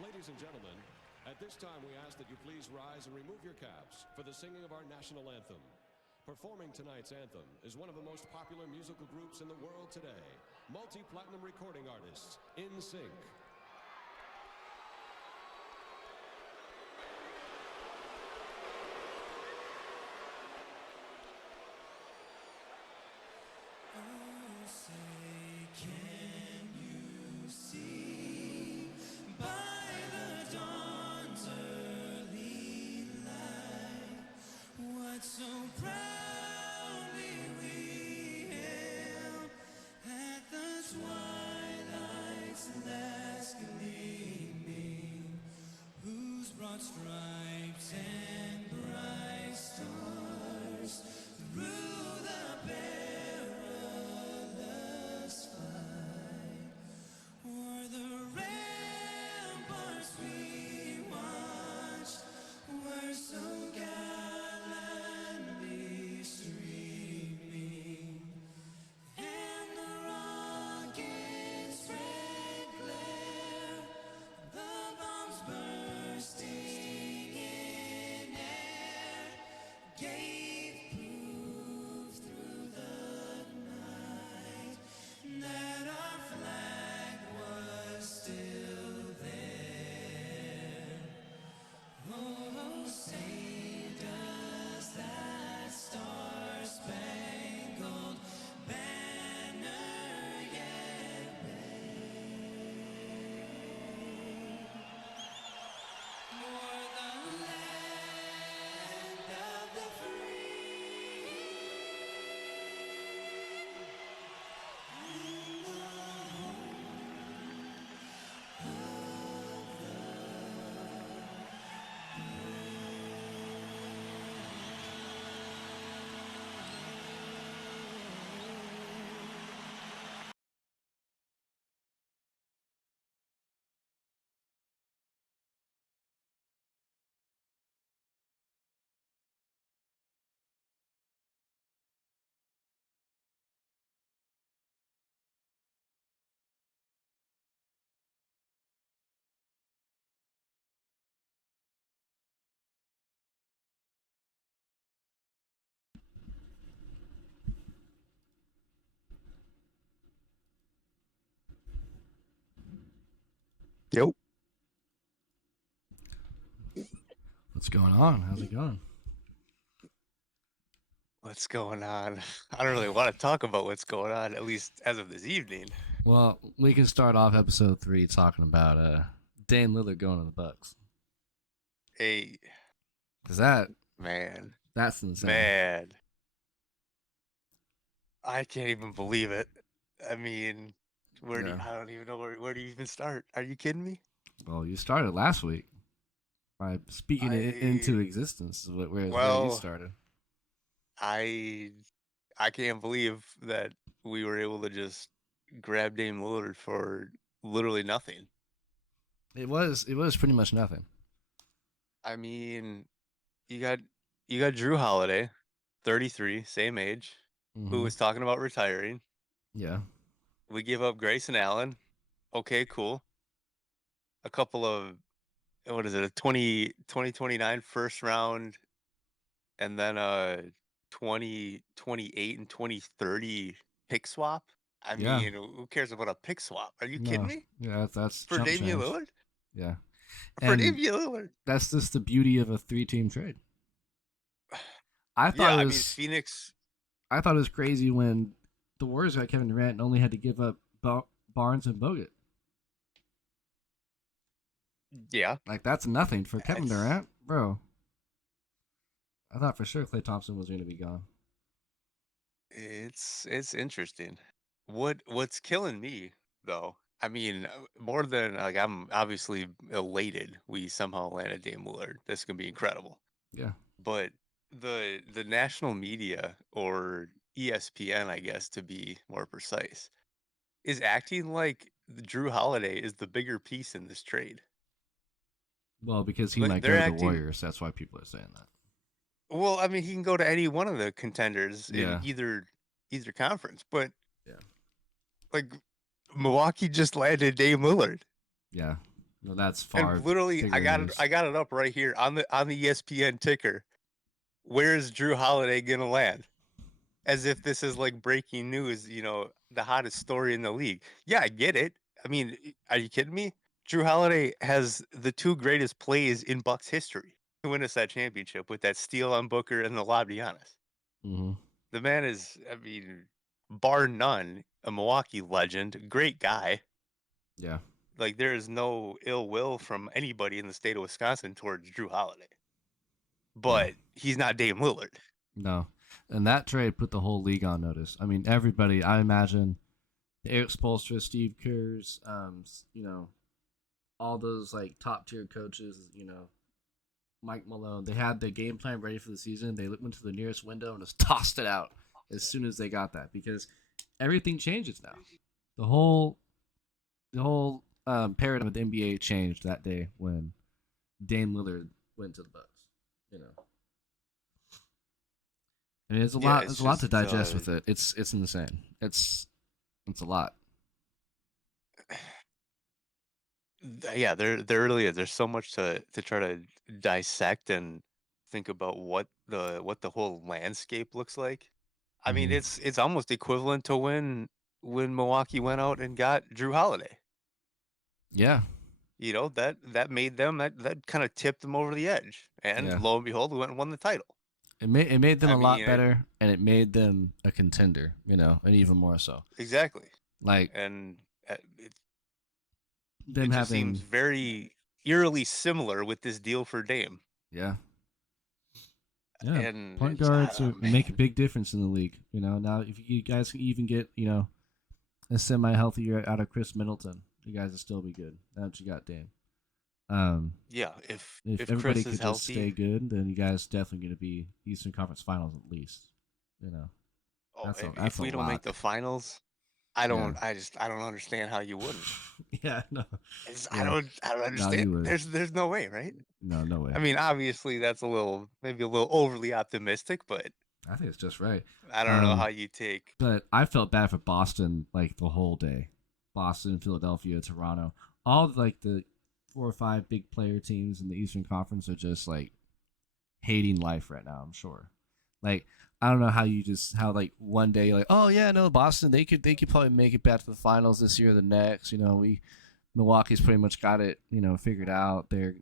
Ladies and gentlemen, at this time we ask that you please rise and remove your caps for the singing of our national anthem. Performing tonight's anthem is one of the most popular musical groups in the world today, multi-platinum recording artists, In Sync. So proudly we hail at the twilight's last gleaming, whose broad stripes and bright stars through the perilous fight o'er the ramparts we watched were so gallantly streaming, and the rocket's red glare, the bombs bursting in air, gave proof through the night that our flag was still there. Oh, saved us that star-spangled banner yet wave. O'er the land of the free, in the home of the Yep. What's going on? How's it going? What's going on? I don't really want to talk about what's going on, at least as of this evening. Well, we can start off episode 3 talking about Dame Lillard going to the Bucks. Hey, Cause man, that's insane. man, I can't even believe it. I mean, I don't even know where do you even start? Are you kidding me? Well, you started last week by speaking it into existence. Where you started. I can't believe that we were able to just grab Dame Lillard for literally nothing. It was pretty much nothing. I mean, you got Drew Holiday, 33, same age, who was talking about retiring. Yeah. We give up Grayson Allen. Okay, cool. A couple of, what is it, a 2029 first round, and then a 2028 and 2030 pick swap. I mean, who cares about a pick swap? Are you kidding me? Yeah, that's For chump Damian change. Lillard? Yeah. For Damian Lillard. That's just the beauty of a 3-team trade. I thought it was Phoenix. I thought it was crazy when the Warriors got Kevin Durant and only had to give up Barnes and Bogut. Yeah. Like, that's nothing for Kevin Durant, bro. I thought for sure Klay Thompson was going to be gone. It's interesting. What's killing me though? I mean, more than like, I'm obviously elated we somehow landed Dame Lillard. This is gonna be incredible. Yeah. But the national media, or ESPN, I guess to be more precise, is acting like Drew Holiday is the bigger piece in this trade. Well, because he might go to the Warriors, that's why people are saying that. Well, I mean, he can go to any one of the contenders in either conference, but like, Milwaukee just landed Dame Lillard. Yeah. No, that's far And literally, bigger news. I got it up right here on the ESPN ticker. Where is Drew Holiday gonna land? As if this is like breaking news, the hottest story in the league. Yeah, I get it. I mean, are you kidding me? Drew Holiday has the two greatest plays in Bucks history to win us that championship with that steal on Booker and the lob to Giannis. Mm-hmm. The man is, I mean, bar none, a Milwaukee legend, great guy. Yeah. Like, there is no ill will from anybody in the state of Wisconsin towards Drew Holiday. Yeah. But he's not Dame Lillard. No. And that trade put the whole league on notice. I mean, everybody, I imagine the Eric Spoelstra, Steve Kerr's, all those like top tier coaches, Mike Malone, they had the game plan ready for the season. They went to the nearest window and just tossed it out as soon as they got that because everything changes now. The whole paradigm of the NBA changed that day when Dame Lillard went to the Bucks. You know, and it's a Yeah, lot. it's There's a lot to just, digest with it. It's insane. It's a lot. Yeah, there really is. There's so much to try to dissect and think about what the whole landscape looks like. I mean, Mm-hmm. it's almost equivalent to when Milwaukee went out and got Drew Holiday. Yeah. That made them that kind of tipped them over the edge. And Yeah. lo and behold, we went and won the title. It made them I a lot mean, better, and it made them a contender. And even more so. exactly. Like And it, them it just seems having, very eerily similar with this deal for Dame. yeah, yeah. And Point it's, I guards don't know, make a man. big difference in the league. Now if you guys can even get a semi-healthy year out of Chris Middleton, you guys will still be good. Now that you got Dame. Yeah, If if everybody Chris is could just stay healthy, good, then you guys definitely going to be Eastern Conference Finals at least. You know, oh, that's if a we don't make lot. the finals, Yeah, I don't understand how you wouldn't. yeah, no, I yeah. don't No, understand. you would. There's no way, right? No, no way. I mean, obviously that's maybe a little overly optimistic, but I think it's just right. I don't know how Um, you take. but I felt bad for Boston like the whole day. Boston, Philadelphia, Toronto, all like the 4 or 5 big player teams in the Eastern Conference are just like hating life right now. I'm sure. Like I don't know how like one day you're like, oh yeah, no, Boston they could probably make it back to the finals this year or the next. We Milwaukee's pretty much got it figured out. They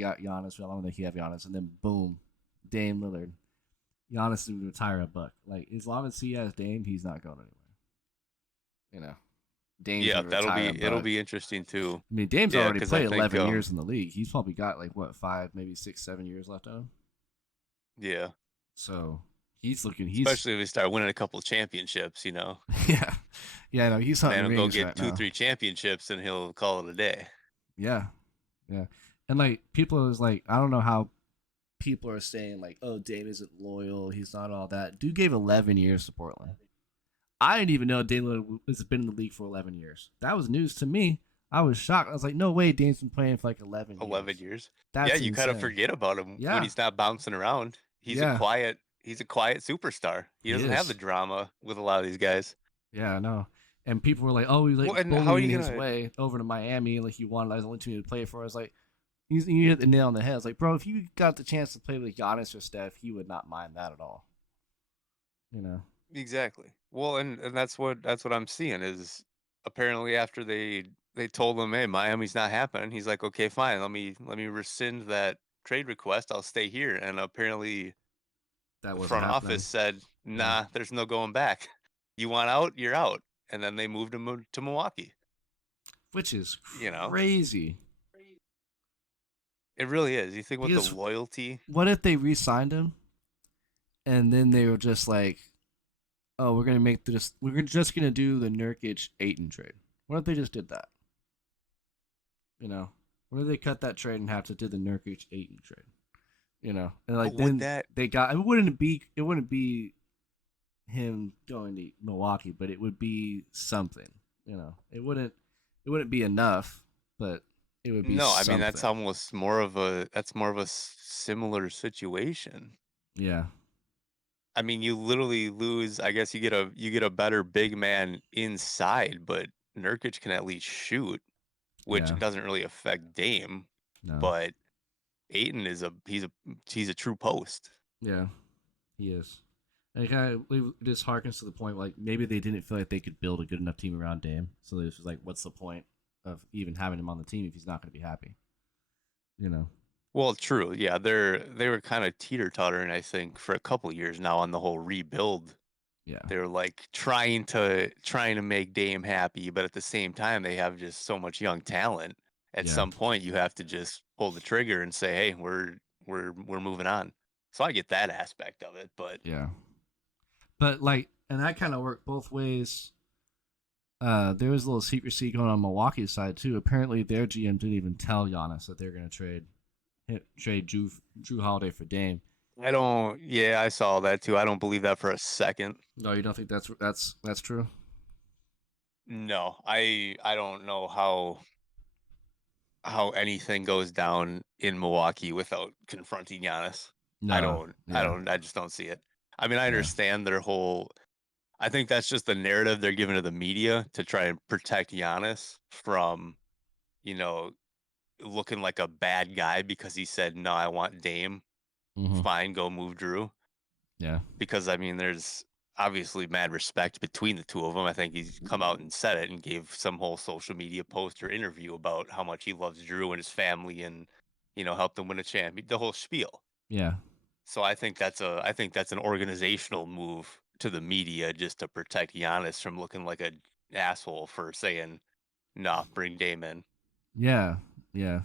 got Giannis. How long they have Giannis, and then boom, Dame Lillard. Giannis would retire a buck. Like as long as he has Dame, he's not going anywhere. You know, Dame's Yeah, gonna retire a it'll buck. be interesting too. I mean, Dame's Yeah, already because I played think 11 years in the league. He's probably got like what 5, maybe 6, 7 years left on him. yeah, So he's looking. He's especially if we start winning a couple championships, yeah, yeah. No, he's man hunting will go rings get right two, now. 3 championships and he'll call it a day. Yeah, yeah. And like people is like, I don't know how people are saying like, oh, Dame isn't loyal. He's not all that. Dude gave 11 years to Portland. I didn't even know Dame Lillard has been in the league for 11 years. That was news to me. I was shocked. I was like, no way, Dame's been playing for like 11 11 years. years. Yeah, That's you kind of insane. forget about him when Yeah, he's not bouncing around. yeah, He's a quiet superstar. He he doesn't have the is. drama with a lot of these guys. Yeah, no. And people were like, oh, he's Well, like and how are bullying you his gonna? way over to Miami. Like he wanted as only team to play for. I was like, you hit the nail on the head. It's like, bro, if you got the chance to play with Giannis or Steph, he would not mind that at all. You know? Exactly. Well, and that's what I'm seeing is apparently after they told him, hey, Miami's not happening. He's like, okay, fine. Let me rescind that trade request. I'll stay here. And apparently That the wasn't front happening. office said, Yeah. nah, there's no going back. You want out, you're out. And then they moved him to Milwaukee. Which is You know, crazy. it really is. You think about the Because loyalty. what if they re-signed him and then they were just like, oh, we're just gonna do the Nurkic Aiton trade. What if they just did that? What if they cut that trade and have to do the Nurkic Aiton trade? And like But would then that they got it wouldn't be him going to Milwaukee, but it would be something. It wouldn't be enough, but it would be no, I mean something. that's more of a similar situation. Yeah. I mean, you literally lose. I guess you get a better big man inside, but Nurkic can at least shoot. which Yeah. doesn't really affect Dame, No. but Ayton is he's a true post. Yeah, he is. And it just harkens to the point like maybe they didn't feel like they could build a good enough team around Dame, so it was like, what's the point of even having him on the team if he's not going to be happy? You know. Well, true. Yeah, they were kind of teeter-tottering, I think, for a couple years now on the whole rebuild. Yeah. They're like trying to make Dame happy, but at the same time they have just so much young talent. At Yeah. some point you have to just pull the trigger and say, "Hey, we're moving on." So I get that aspect of it, but Yeah. But like, and that kind of worked both ways. There was a little secrecy going on Milwaukee's side too. Apparently, their GM didn't even tell Giannis that they're going to trade Drew Holiday for Dame. I don't. Yeah, I saw that too. I don't believe that for a second. No, you don't think that's true? No, I don't know how anything goes down in Milwaukee without confronting Giannis. No. Yeah. I just don't see it. I mean, I Yeah. understand their whole. I think that's just the narrative they're giving to the media to try and protect Giannis from, you know, looking like a bad guy because he said, "No, I want Dame." Mm-hmm. Fine, go move Drew. Yeah. Because I mean, there's obviously mad respect between the two of them. I think he's come out and said it and gave some whole social media post or interview about how much he loves Drew and his family and, helped him win a champion, the whole spiel. Yeah. So I think that's an organizational move to the media just to protect Giannis from looking like an asshole for saying, "Nah, bring Dame in." Yeah. Yeah.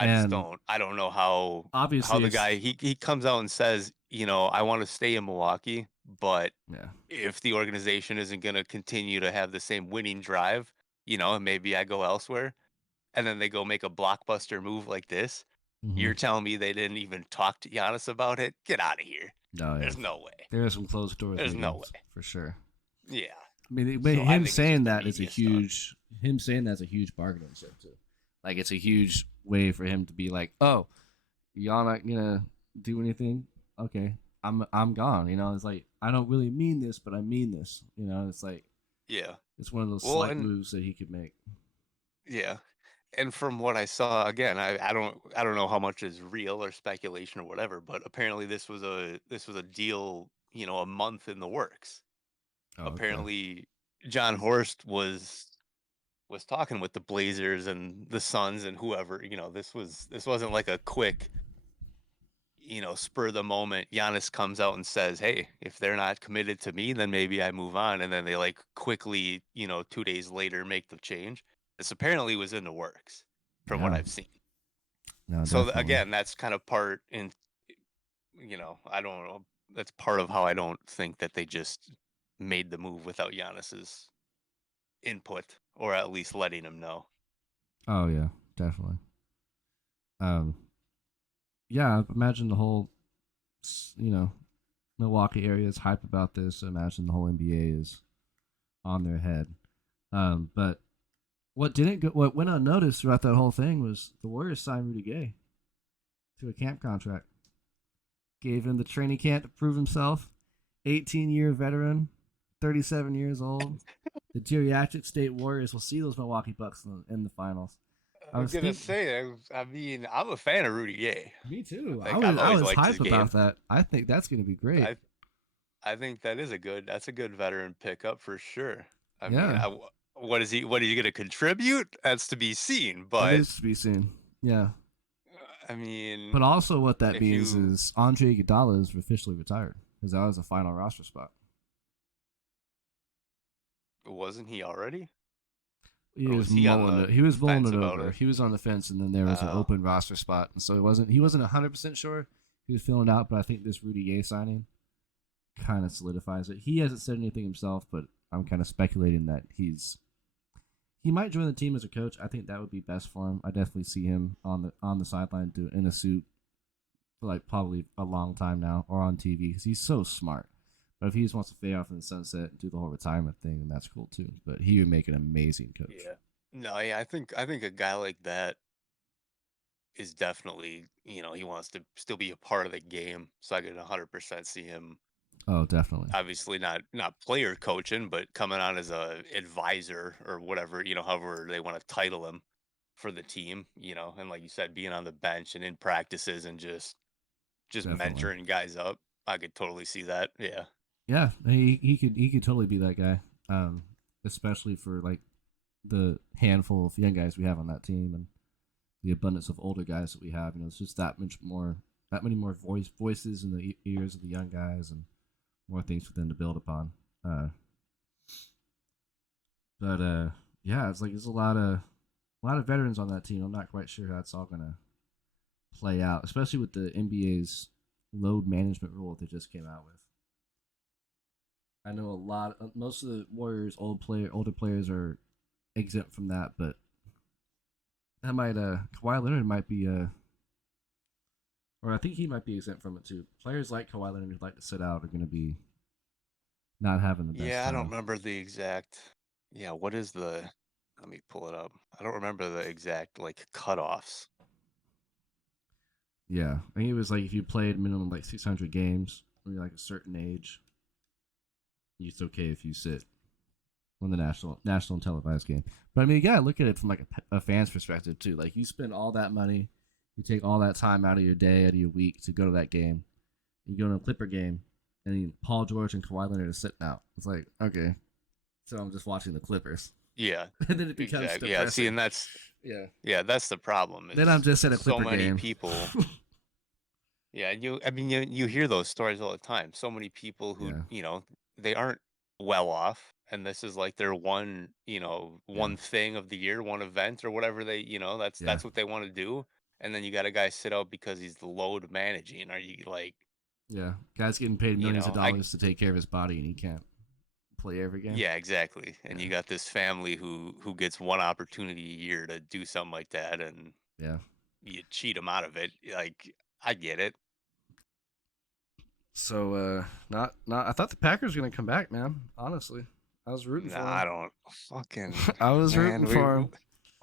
And I don't know how obviously the it's guy he comes out and says, I want to stay in Milwaukee, but yeah. if the organization isn't going to continue to have the same winning drive, maybe I go elsewhere. And then they go make a blockbuster move like this. Mm-hmm. You're telling me they didn't even talk to Giannis about it? Get out of here. No, yeah. There's no way. There are some closed doors. There's no meetings, way. for sure. Yeah. I mean, So I him think it's saying just the that is a media huge. Him saying that's a huge bargaining chip too. Like it's a huge way for him to be like, "Oh, y'all not gonna do anything? Okay, I'm gone." It's like I don't really mean this, but I mean this. It's like Yeah. it's one of those Well, slight and moves that he could make. yeah. And from what I saw, again, I don't know how much is real or speculation or whatever, but apparently this was a deal, a month in the works. Oh, okay. Apparently John Horst was talking with the Blazers and the Suns and whoever, this wasn't like a quick, spur of the moment. Giannis comes out and says, "Hey, if they're not committed to me, then maybe I move on." And then they like quickly, 2 days later make the change. This apparently was in the works from what Yeah. I've seen. No, So definitely. again, that's kind of part in, I don't know. That's part of how I don't think that they just made the move without Giannis's input or at least letting him know. Oh yeah, definitely. Um, yeah. Imagine the whole, Milwaukee area is hype about this. Imagine the whole NBA is on their head. But what went unnoticed throughout that whole thing was the Warriors signed Rudy Gay to a camp contract. Gave him the training camp to prove himself. 18-year veteran, 37 years old. The geriatric state Warriors will see those Milwaukee Bucks in the finals. I was gonna say, I mean, I'm a fan of Rudy Gay. Me too. I've always liked his hype game. about that. I think that's going to be great. I think that's a good veteran pickup for sure. I Yeah. mean, what is he going to contribute? That's to be seen. But That is to be seen. Yeah. I mean, But also, what that if means you- is Andre Iguodala is officially retired because that was a final roster spot. wasn't he already? He Or was was he on mulling the it. He was mulling fence it about over. it? He was on the fence, and then there was an Oh. open roster spot, and so he wasn't 100% sure. He was filling it out, but I think this Rudy Gay signing kind of solidifies it. He hasn't said anything himself, but I'm kind of speculating that he might join the team as a coach. I think that would be best for him. I definitely see him on the sideline in a suit for like probably a long time now, or on TV because he's so smart. But if he just wants to fade off in the sunset and do the whole retirement thing, then that's cool too. But he would make an amazing coach. Yeah. No, yeah, I think a guy like that is definitely, he wants to still be a part of the game. So I could 100% see him, Oh, definitely. obviously not player coaching, but coming on as a advisor or whatever, however they want to title him. for the team, you know, and like you said, being on the bench and in practices and just Definitely. mentoring guys up. I could totally see that. Yeah. Yeah, he could totally be that guy. Especially for like the handful of young guys we have on that team and the abundance of older guys that we have. You know, it's just that many more voices in the ears of the young guys, and more things for them to build upon. But yeah, it's like there's a lot of veterans on that team. I'm not quite sure how it's all gonna play out, especially with the NBA's load management rule that they just came out with. I know most of the Warriors older players are exempt from that, but that might Kawhi Leonard might be or I think he might be exempt from it too. Players like Kawhi Leonard who like to sit out are going to be not having the best Yeah, I don't time. remember the exact. Yeah, what is the? Let me pull it up. I don't remember the exact like cutoffs. Yeah, I think it was like if you played minimum like 600 games when you're like a certain age, it's okay if you sit on the national televised game. But I mean, you gotta look at it from like a fan's perspective too. Like you spend all that money, you take all that time out of your day, out of your week to go to that game. You go to a Clipper game, and Paul George and Kawhi Leonard are sitting out. It's like, okay, so I'm just watching the Clippers, Yeah, and then it becomes exactly. Yeah, see, depressing. and that's Yeah. that's the problem. Then I'm Is just at a so Clipper many game. people. Yeah, I mean, you hear those stories all the time. So many people who, Yeah, you know, they aren't well off, and this is like their one, you know, yeah, one thing of the year, one event or whatever they, you know, yeah, that's what they want to do. And then you got a guy sit out because he's the load managing. Are you like, yeah. Guy's getting paid you millions of know, I dollars to take care of his body, and he can't play every game. yeah, exactly. And Yeah, you got this family who gets one opportunity a year to do something like that, and yeah. you cheat them out of it. Like, I get it. So, not. I thought the Packers were gonna come back, man. Honestly, I was rooting Nah, for I him. don't fucking I was rooting man. for him.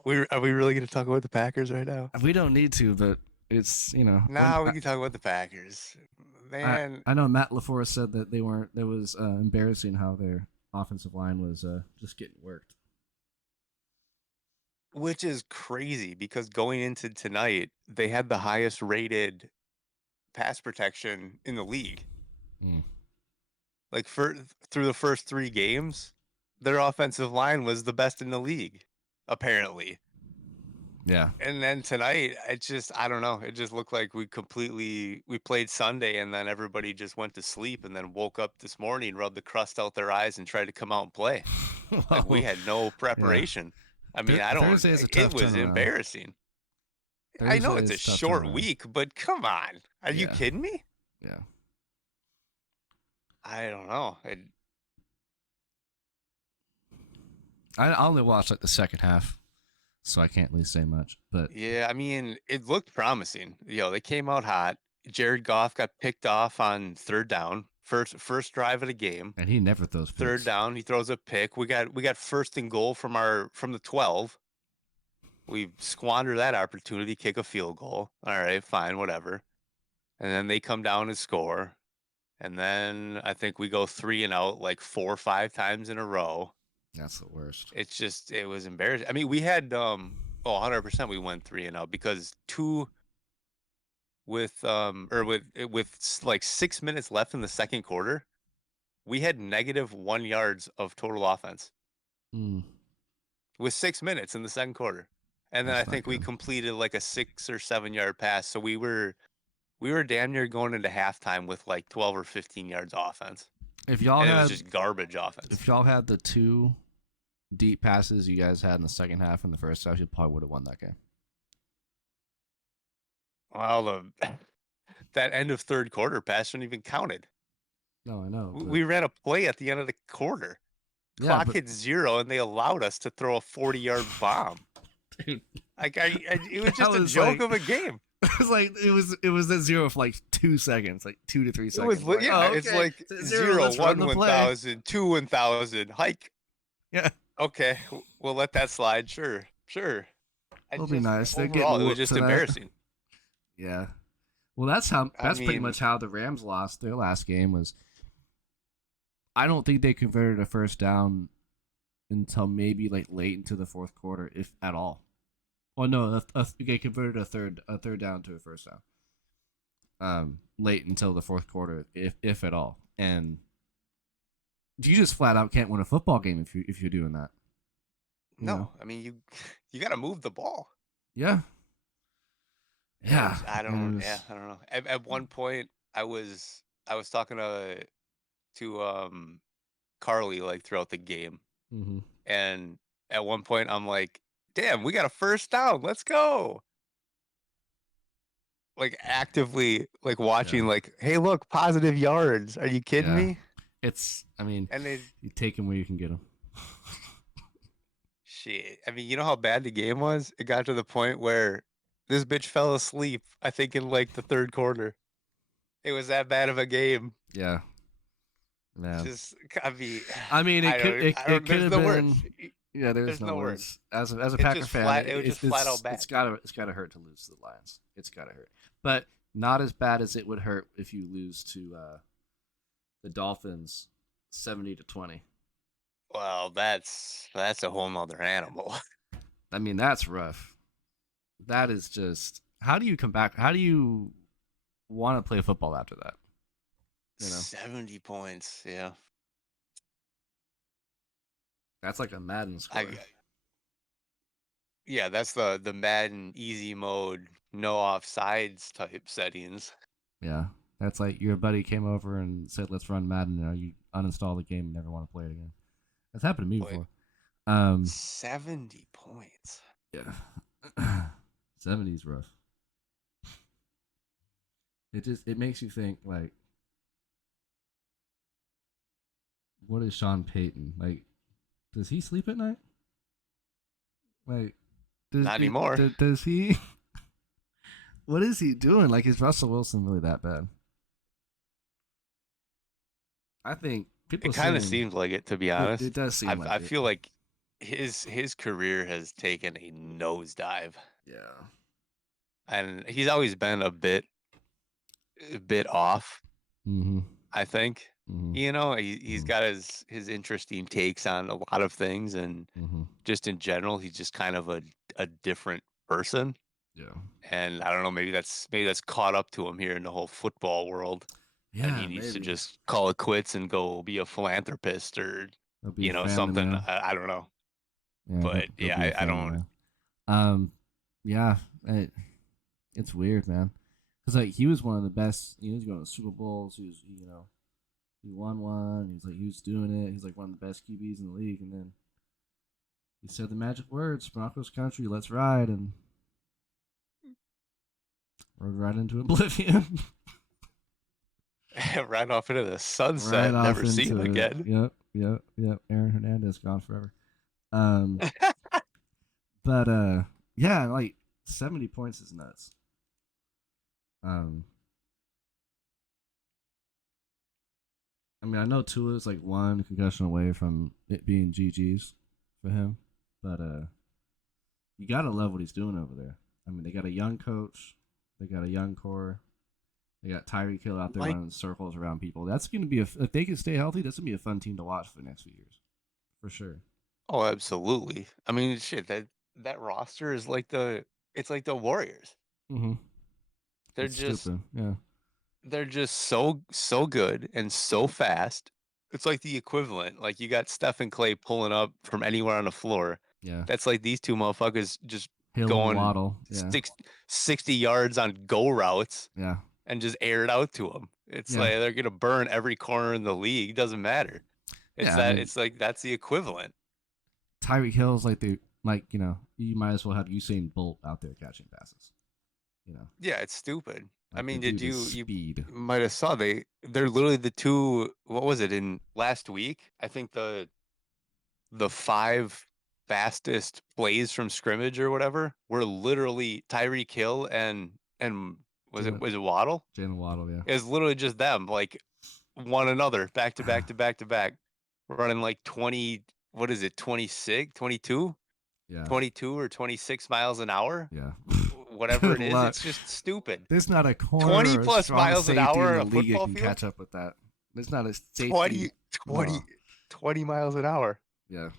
We are we really gonna talk about the Packers right now? We don't need to, but it's when Nah, we can talk about the Packers. I Man, I know Matt LaFleur said that they weren't. It was embarrassing how their offensive line was just getting worked. which is crazy because going into tonight, they had the highest rated pass protection in the league. Mm. Like for through the first 3 games, their offensive line was the best in the league, apparently. Yeah. And then tonight, it just I don't know. It just looked like we played Sunday and then everybody just went to sleep and then woke up this morning, rubbed the crust out their eyes and tried to come out and play. Like we Well, had no yeah. preparation. I mean, I don't Thursday is a it tough was turnaround. embarrassing. I know Thursday it's is a a tough short turnaround. week, but come on. Are you Yeah. kidding me? Yeah. I don't know. I only watched like the second half, so I can't really say much. But Yeah, I mean, it looked promising. You know, they came out hot. Jared Goff got picked off on third down, first drive of the game. and he never throws Third picks. down, he throws a pick. We got first and goal from the 12. We squander that opportunity, kick a field goal. All right, fine, whatever. And then they come down and score. And then I think we go 3 and out like 4 or 5 times in a row. That's the worst. It was embarrassing. I mean, we had 100% we went 3 and out because 2 with like 6 minutes left in the second quarter, we had negative 1 yards of total offense Mm, with 6 minutes in the second quarter. And then I that's not think we good. completed like a 6 or 7 yard pass. So we were damn near going into halftime with like 12 or 15 yards offense. If y'all And it was had just garbage offense. if y'all had the two deep passes you guys had in the second half and the first half, you probably would have won that game. Well, that end of third quarter pass shouldn't even counted. No, I know, but We ran a play at the end of the quarter. yeah, Clock but hit 0 and they allowed us to throw a 40-yard bomb. dude, Like it was that just a was joke like of a game. it was at zero for like 2 seconds, like 2 to 3 It was seconds. Like, yeah, oh, it's okay, like it's at 0, let's run 1, the play. 1,000, 2, 1,000. Hike. Yeah, Okay, we'll let that slide. Sure. it'll be nice. They're Overall, getting it was whooped just tonight. embarrassing. Yeah. Well, I that's pretty mean, much how the Rams lost their last game. Was I don't think they converted a first down until maybe like late into the fourth quarter, if at all. Well, no, they converted a third down to a first down. Late until the fourth quarter, if at all, and you just flat out can't win a football game if you're doing that. You No, know? I mean you got to move the ball. Yeah. Yeah. I don't. Yeah, I don't know. At Mm. one point, I was talking to Carly like throughout the game, Mm-hmm. and at one point I'm like, "Damn, we got a first down. Let's go!" Like actively like watching, Yeah. like, "Hey, look, positive yards. Are you kidding Yeah. me?" I mean, And they you take them where you can get them. shit. I mean, you know how bad the game was? It got to the point where this bitch fell asleep. I think in like the third quarter. It was that bad of a game. Yeah. Man. Just, I mean, I mean, I don't, I it don't. could There's have no been. words. Yeah, there's There's no no words. words. As a It Packer just fan, flat. It was just flat out bad. it's gotta hurt to lose to the Lions. It's gotta hurt, but not as bad as it would hurt if you lose to the Dolphins, 70-20. Well, that's a whole nother animal. I mean, that's rough. That is just. How do you come back? How do you want to play football after that? You know, 70 points. Yeah. that's like a Madden score. Yeah, that's the Madden easy mode, no offsides type settings. Yeah, that's like your buddy came over and said, "Let's run Madden," and you uninstall the game and never want to play it again. That's happened to me Like, before. 70 points. Yeah, 70's rough. It makes you think like, what is Sean Payton like? Does he sleep at night? Like, Not anymore. Does he? What is he doing? Like, is Russell Wilson really that bad? I think people. It kind of seems like it, to be honest. It does seem like I it. feel like his career has taken a nosedive, Yeah. and he's always been a bit off. Mm-hmm. I think Mm-hmm. you know he's got his interesting takes on a lot of things, and Mm-hmm. just in general, he's just kind of a different person. Yeah. And I don't know, maybe that's caught up to him here in the whole football world. Yeah. And he needs to maybe. just call it quits and go be a philanthropist or He'll be a family something. man. I don't know. Yeah, But he'll yeah, be a I family don't. man. Yeah, it's weird, man. Because like he was one of the best. He was going to Super Bowls. He won one. He was doing it. He's like one of the best QBs in the league. And then he said the magic words, "Broncos country, let's ride," and rode right into oblivion. Right off into the sunset, Right off never see him into it. again. Yep. Aaron Hernandez gone forever. But yeah, like 70 points is nuts. I mean, I know Tua is like one concussion away from it being GG's for him, but you gotta love what he's doing over there. I mean, they got a young coach, they got a young core, they got Tyreek Hill out there running circles around people. That's gonna be if they can stay healthy, that's gonna be a fun team to watch for the next few years, for sure. Oh, absolutely. I mean, shit, that roster is like it's like the Warriors. Mm-hmm. They're It's just stupid. Yeah. they're just so good and so fast. It's like the equivalent. Like you got Steph and Clay pulling up from anywhere on the floor. Yeah. That's like these two motherfuckers just Hill and going Waddle. Yeah. 60 yards on go routes Yeah. and just air it out to them. It's Yeah. like they're gonna burn every corner in the league. Doesn't matter. It's Yeah, that. I mean, It's like that's the equivalent. Tyreek Hill's like you might as well have Usain Bolt out there catching passes. Yeah, it's stupid. I Like, mean, the did dude is you speed? might have saw they're literally the two. What was it in last week? I think the 5 fastest plays from scrimmage or whatever were literally Tyreek Hill and was it Waddle? Jalen Waddle, yeah. It was literally just them, like one another, back to back to back to back, running like 20. What is it? 26, 22, Yeah. 22 or 26 miles an hour. Yeah. Whatever Good it is, luck. it's just stupid. There's not a corner 20 or a plus strong miles an safety hour in on the a league that football can field? catch up with that. There's not a safety. 20 No. 20 miles an hour. Yeah.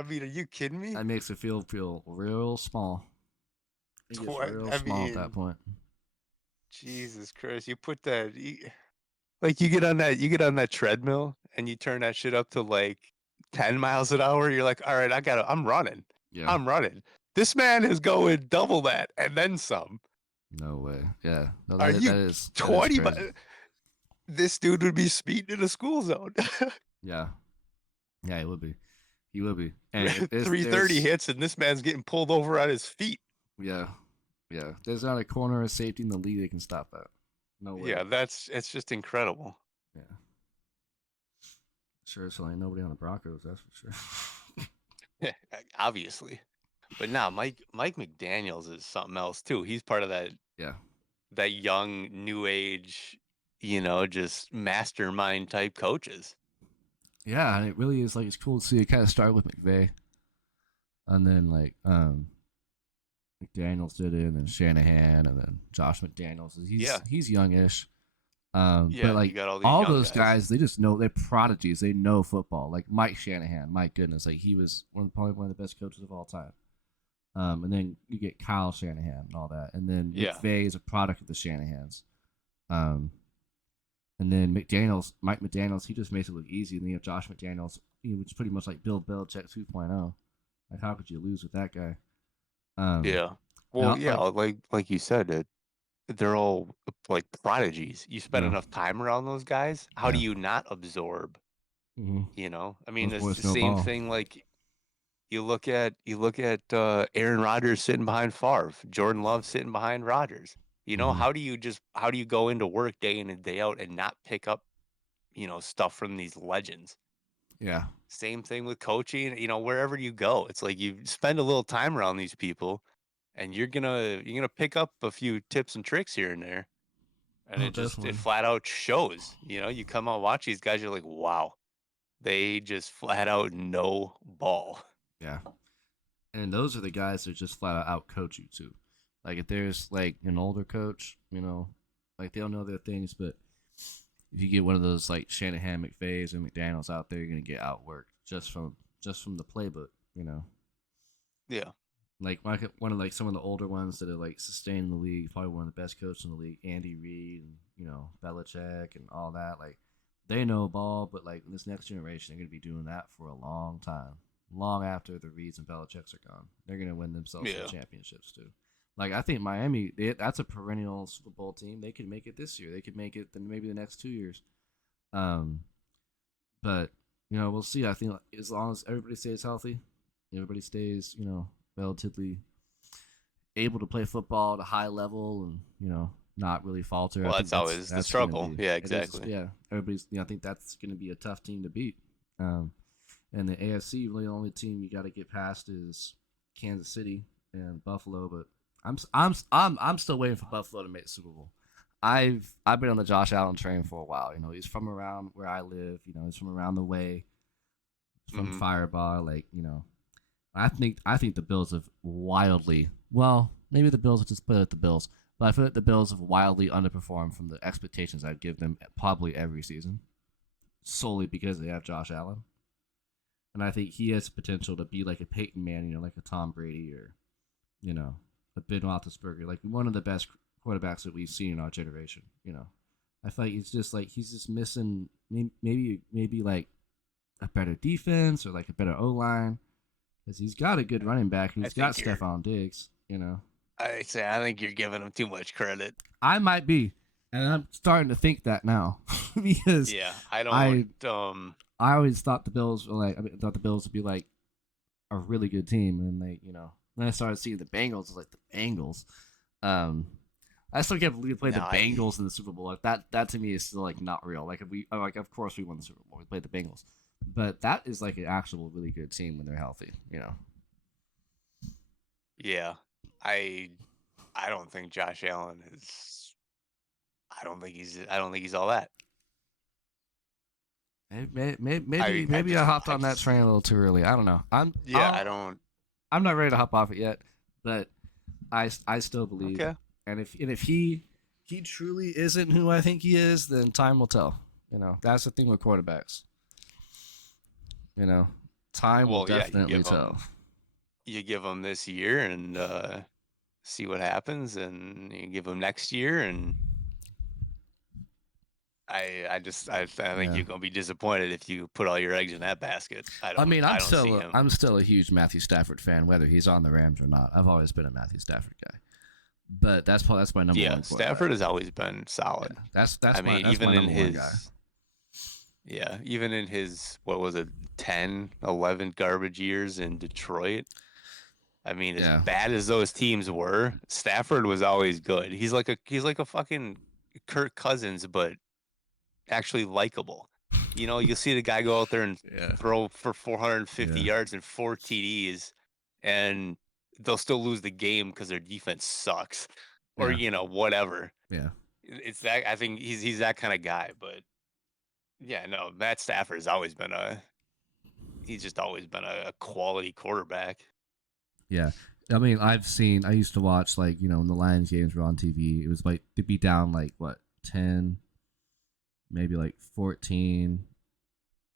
I mean, are you kidding me? That makes it feel real small. It gets real I small at that mean, point. Jesus Christ! You put that like you get on that treadmill and you turn that shit up to like 10 miles an hour. You're like, all right, I'm running. Yeah. I'm running. This man is going double that and then some. No way. Yeah. No, Are that you is 20? crazy. This dude would be speeding in a school zone. Yeah. Yeah, it would be. He would be. And 330 hits, and this man's getting pulled over on his feet. Yeah. Yeah. There's not a corner of safety in the league that can stop that. No way. Yeah, it's just incredible. Yeah. Sure, it's like nobody on the Broncos, that's for sure. Yeah, obviously. But now Mike McDaniels is something else too. He's part of Yeah. that young new age, you know, just mastermind type coaches. Yeah, and it really is like it's cool to see it kind of start with McVay. And then like McDaniels did it, and then Shanahan, and then Josh McDaniels. He's youngish. Yeah, but you like got all all, these young those guys. guys, they just know they're prodigies. They know football. Like Mike Shanahan, my goodness, like he was probably one of the best coaches of all time. And then you get Kyle Shanahan and all that, and then Yeah. McVay is a product of the Shanahans. And then Mike McDaniels, he just makes it look easy. And then you have Josh McDaniels, which is pretty much like Bill Belichick 2.0. Like how could you lose with that guy? Yeah. Well, now, yeah, like you said, they're all like prodigies. You spend Yeah. enough time around those guys. How do Yeah. you not absorb? Mhm. You know, I mean, Those it's boys the know same ball. thing. Like you look at Aaron Rodgers sitting behind Favre, Jordan Love sitting behind Rodgers. You know, Mhm. how do you go into work day in and day out and not pick up, you know, stuff from these legends? Yeah. Same thing with coaching. You know, wherever you go, it's like you spend a little time around these people, and you're gonna pick up a few tips and tricks here and there, and Oh, it definitely. flat out shows. You know, you come out watch these guys, you're like, wow, they just flat out know ball. Yeah. And those are the guys that just flat out coach you too. Like if there's like an older coach, like they'll know their things, but if you get one of those like Shanahan, McVays, and McDaniels out there, you're gonna get outworked just from the playbook. Yeah, Like one of like some of the older ones that are like sustained in the league, probably one of the best coaches in the league, Andy Reid and Belichick and all that. Like they know ball, but like this next generation, they're gonna be doing that for a long time, long after the Reids and Belichicks are gone. They're gonna win themselves some Yeah. championships too. Like I think Miami, that's a perennial Super Bowl team. They could make it this year. They could make it then maybe the next 2 years. But we'll see. I think as long as everybody stays healthy, everybody stays relatively able to play football at a high level and not really falter. Well, I think that's always the gonna struggle. Yeah, it is- exactly. yeah, everybody's. I think that's going to be a tough team to beat. And the AFC, really, the only team you got to get past is Kansas City and Buffalo. But I'm still waiting for Buffalo to make the Super Bowl. I've been on the Josh Allen train for a while. He's from around where I live. He's from around the way. He's from Mhm. Fireball. Like I think the Bills have wildly, well, maybe the Bills have just put it at the Bills, but I feel like the Bills have wildly underperformed from the expectations I'd give them probably every season, solely because they have Josh Allen. And I think he has potential to be like a Peyton Manning, like a Tom Brady, or a Ben Roethlisberger, like one of the best quarterbacks that we've seen in our generation. I feel like he's just missing maybe like a better defense or like a better O line, because he's got a good running back and he's got think you're- Stephon Diggs. I think you're giving him too much credit. I might be, and I'm starting to think that now because Yeah, I don't. I always thought the Bills were thought the Bills would be like a really good team, and then I started seeing the Bengals. I was like, the Bengals. I still can't believe we played No, the Bengals in the Super Bowl. Like that to me is still like not real. Like of course we won the Super Bowl. We played the Bengals, but that is like an actual really good team when they're healthy. Yeah, I don't think Josh Allen is. I don't think he's all that. Maybe I hopped on that train a little too early. I don't know. I don't. I'm not ready to hop off it yet, but I still believe. Okay. And if he truly isn't who I think he is, then time will tell. That's the thing with quarterbacks. Time will Well, yeah, definitely tell. you give them this year and see what happens, and you give them next year, and I think Yeah. you're gonna be disappointed if you put all your eggs in that basket. I mean, I don't see him. I'm still a huge Matthew Stafford fan, whether he's on the Rams or not. I've always been a Matthew Stafford guy, but that's my number Yeah, one. Stafford has always been solid. Yeah, that's I my mean, that's even my in number one guy. his even in his what was it, 10, 11 garbage years in Detroit. I mean, as Yeah. bad as those teams were, Stafford was always good. He's like a fucking Kirk Cousins, but actually likable. You know, you'll see the guy go out there and Yeah. throw for 450 Yeah. yards and 4 TDs, and they'll still lose the game because their defense sucks, or Yeah. whatever. Yeah. It's that I think he's that kind of guy. But yeah, no, Matt Stafford has always been he's just always been a quality quarterback. Yeah. I mean, I used to watch, like, when the Lions games were on TV, it was like they'd be down like what, 10, maybe like 14,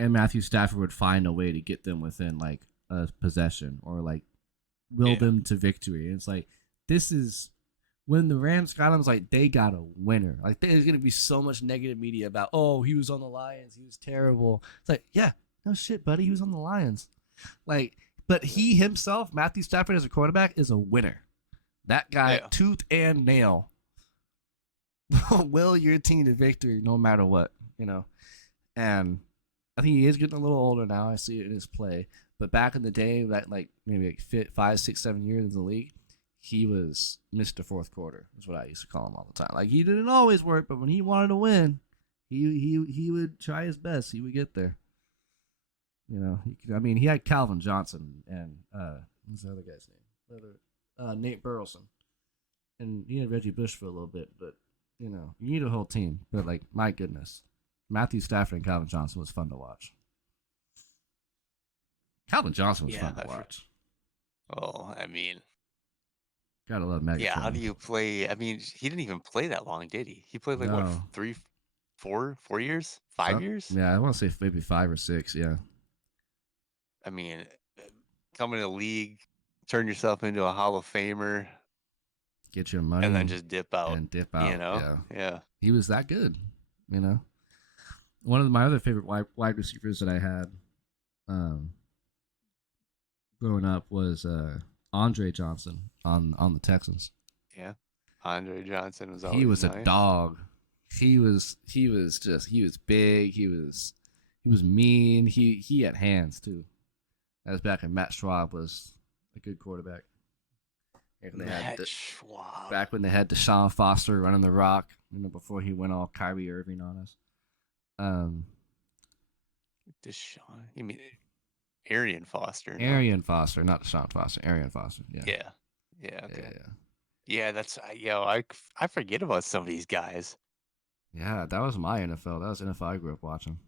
and Matthew Stafford would find a way to get them within like a possession or like will them to victory. And it's like, this is when the Rams got him, it's like they got a winner. Like, there's gonna be so much negative media about, oh, he was on the Lions, he was terrible. It's like, yeah, no shit, buddy, he was on the Lions. Like, but he himself, Matthew Stafford as a quarterback, is a winner. That guy, tooth and nail, will your team to victory no matter what, And I think he is getting a little older now. I see it in his play. But back in the day, that like maybe like 5, 6, 7 years in the league, he was Mr. Fourth Quarter, is what I used to call him all the time. Like, he didn't always work, but when he wanted to win, he would try his best. He would get there. He had Calvin Johnson and what's the other guy's name? Nate Burleson. And he had Reggie Bush for a little bit, but you need a whole team. But like, my goodness, Matthew Stafford and Calvin Johnson was fun to watch. Calvin Johnson was fun to watch. Oh, I mean, gotta love Megatron. Yeah, how do you play? I mean, he didn't even play that long, did he? He played like what, 3, 4 years, 5 years? Yeah, I want to say maybe 5 or 6. Yeah. I mean, come in the league, turn yourself into a Hall of Famer, get your money, and then just dip out. Yeah. He was that good. One of my other favorite wide receivers that I had growing up was Andre Johnson on the Texans. Yeah, Andre Johnson was always he was nice. A dog. He was big. He was mean. He had hands too. That was back when Matt Schwab was a good quarterback. Schwab. Back when they had Deshaun Foster running the rock, before he went all Kyrie Irving on us. Deshaun, you mean Arian Foster? Arian Foster, not Deshaun Foster. Arian Foster. Yeah. Yeah. Okay. Yeah. That's I forget about some of these guys. Yeah, that was my NFL. That was NFL I grew up watching.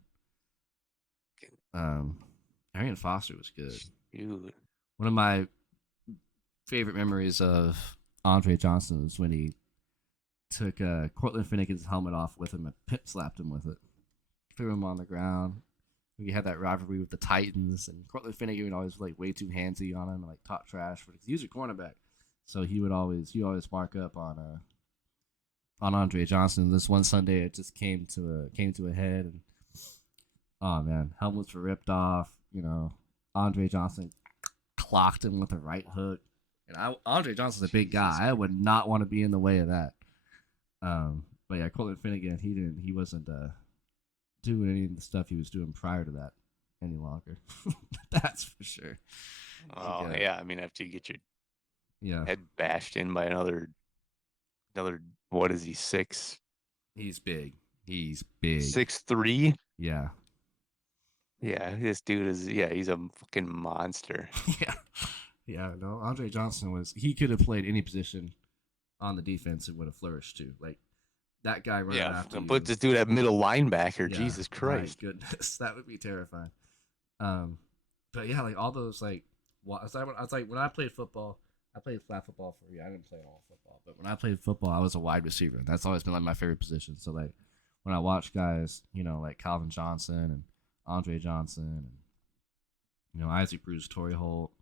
Arian Foster was good. Dude. One of my favorite memories of Andre Johnson was when he took Cortland Finnegan's helmet off with him and pimp slapped him with it. Threw him on the ground. We had that rivalry with the Titans, and Cortland Finnegan would always like way too handsy on him and like talk trash because he was a cornerback. So he always mark up on Andre Johnson. This one Sunday it just came to a head, and oh man, helmets were ripped off. Andre Johnson clocked him with a right hook, and Andre Johnson's a big guy. I would not want to be in the way of that. But yeah, Cortland Finnegan, he wasn't doing any of the stuff he was doing prior to that any longer. That's for sure. Oh yeah, I mean, after you get your head bashed in by another, what is he, 6? He's big. 6'3". Yeah. Yeah, this dude is he's a fucking monster. Yeah. No, Andre Johnson he could have played any position on the defense and would have flourished too. Like, that guy running after you. Put this dude at middle linebacker. Yeah, Jesus Christ. My goodness, that would be terrifying. But yeah, like all those like, I was like when I played football, I played flag football for I didn't play all football, but when I played football, I was a wide receiver. That's always been like my favorite position. So like when I watch guys, like Calvin Johnson and Andre Johnson Isaac Bruce, Torrey Holt,